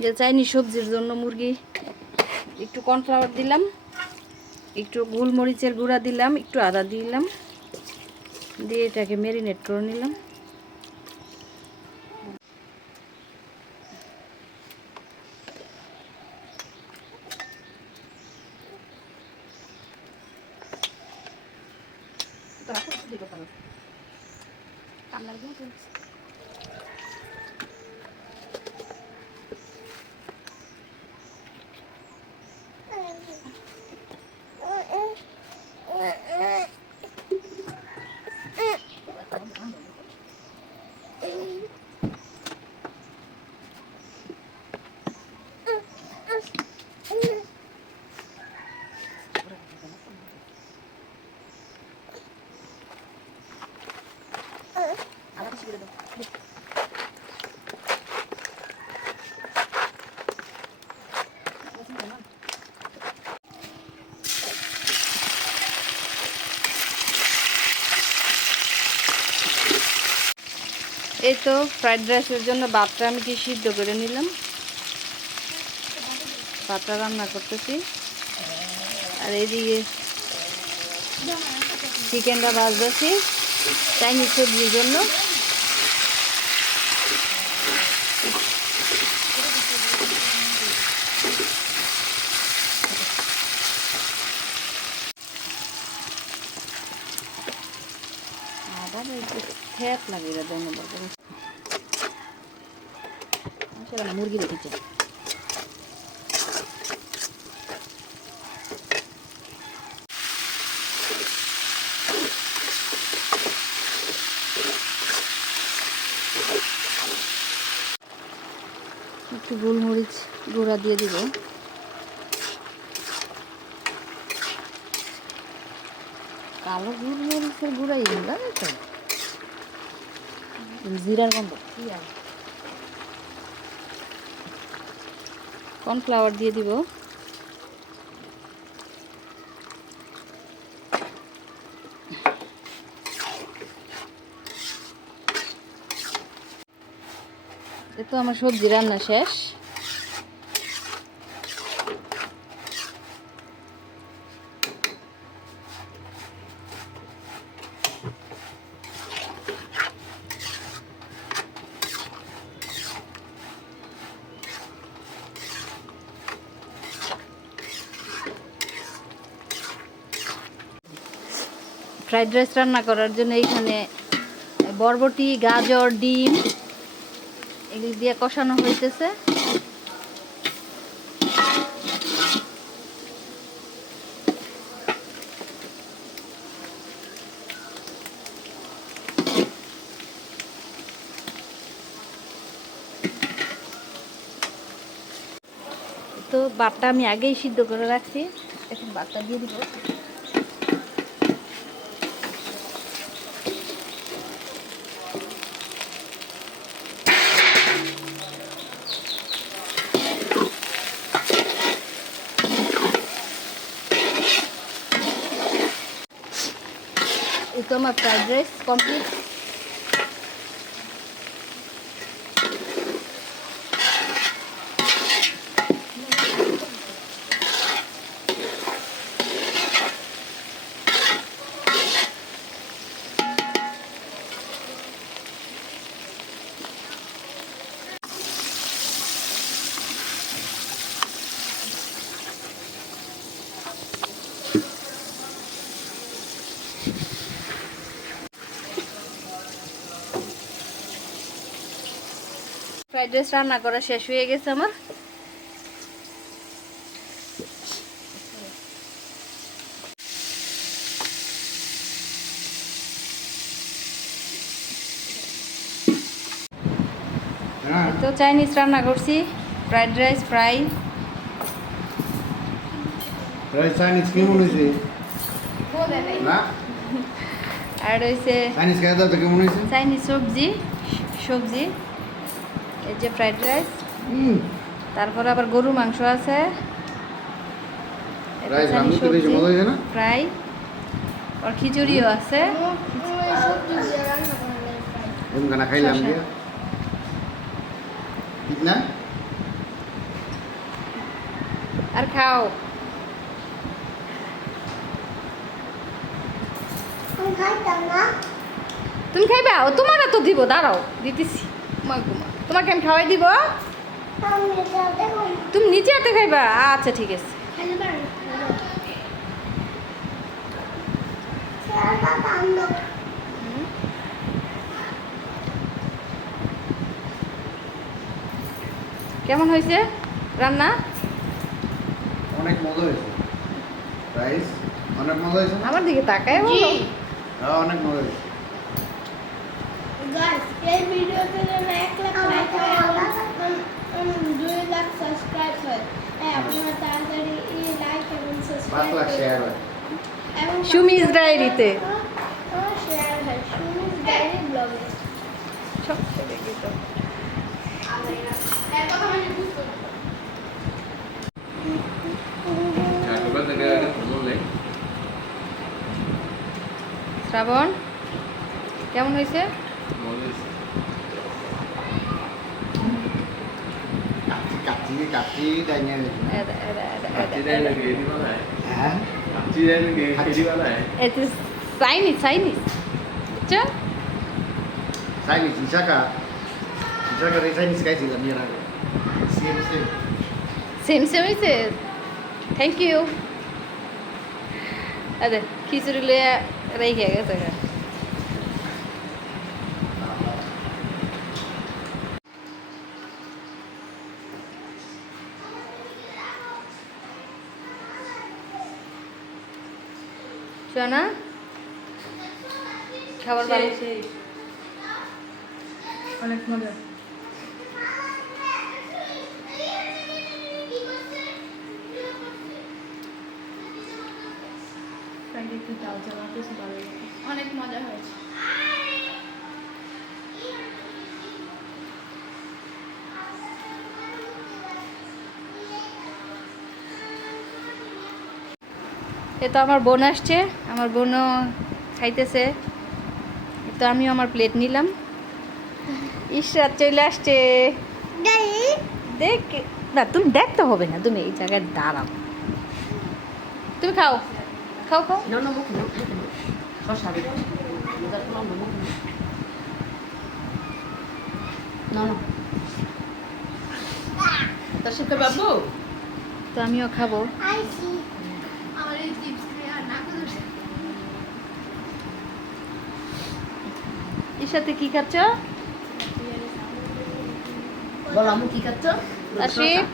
যে চাইনিজ সবজির জন্য মুরগি একটু কর্নফ্লাওয়ার দিলাম, একটু গোলমরিচের গুঁড়া দিলাম, একটু আদা দিলাম, দিয়ে এটাকে ম্যারিনেট করে নিলাম। এই তো ফ্রাইড রাইসের জন্য ভাতটা আমি কি সিদ্ধ করে নিলাম, ভাতটা রান্না করতেছি। আর এইদিকে চিকেনটা ভাজতেছি চাইনিজ সবজির জন্য। আবার ঠেপ লাগে মুরগি রেখেছে। একটু গোলমরিচ গুঁড়া দিয়ে দিব, কালো গোলমরিচের গুঁড়াই লাগে তো, জিরার গন্ধ। কর্নফ্লাওয়ার দিয়ে দিব, এই তো আমার সবজি রান্না শেষ। ফ্রাইড রাইস রান্না করার জন্য এইখানে বরবটি, গাজর, ডিম এগুলি দিয়ে কষানো হইতেছে। তো ভাতটা আমি আগেই সিদ্ধ করে রাখছি, এখন ভাতটা দিয়ে দিব। এই তো আমার fried rice complete. Fried rice রান্না করা শেষ হয়ে গেছে আমার। তো চাইনিজ রান্না করছি, ফ্রাইড রাইস, ফ্রাই। চাইনিজ কেমন হয়েছে? আর হয়েছে চাইনিজ সবজি, এই যে ফ্রাইড রাইস, তারপরে আবার গরু মাংস আছে, ফ্রাই, আর খিচুড়িও আছে। খাইলাম ঠিক না? আর খাও। তুমি খাইবা? ও তোমার তো দিব, দাঁড়াও দিতেছি। তোমাকে আমি খাওয়াই দিব, তুমি নিচে হাতে খাইবা? আচ্ছা ঠিক আছে। কেমন হয়েছে রান্না? অনেক মজা হয়েছে। রাইস অনেক মজা হয়েছে না? আমার দিকে তাকায় বলো। হ্যাঁ, অনেক মজা হয়েছে। গাইস এই ভিডিওতে যেন 1 লাখ লাইক হয় এবং 2 লাখ সাবস্ক্রাইব হয়। আপনারা তাড়াতাড়ি এই লাইক এবং 5 সাবস্ক্রাইব লাখ শেয়ার হয়। এবং সুমিজ ডায়েরিতে শেয়ার হয় সুমিজ ডায়েরি ব্লগে। সব দেখি তো। এর কথা মানে বুঝতো না। শ্রাবণ কেমন হয়েছে? কাচ্চি ডাইনে হ্যাঁ এটা চাইনিজ চাইনিজ বুঝছো? চাইনিজ ইসাকা এই চাইনিজ খাইছিলাম এর আগে। Same same. সেম সেম হয়েছে। Thank you. আরে খিচুড়ি লইয়া রেখে গেছে গা। সোনা খাবার ভালো? অনেক মজা। ফ্রাইডে একটু চাল চালা কিছু ভালো লাগে। অনেক মজা হয়েছে। এ তো আমার বোন আসছে, আমার বোনও খাইতেছে। তো আমিও আমার প্লেট নিলাম। ইশরাত চলে আসছে। দেখ না, তুমি দেখতে হবে না, তুমি এই জায়গায় দাঁড়াও। তুমি খাও খাও খাও। তো আমিও খাবো। আইসি আমার এই চিপস খেয়ে আর না করে ইশরাতে কি খাচ্ছ? বলো আমু কি খাচ্ছ? আশিক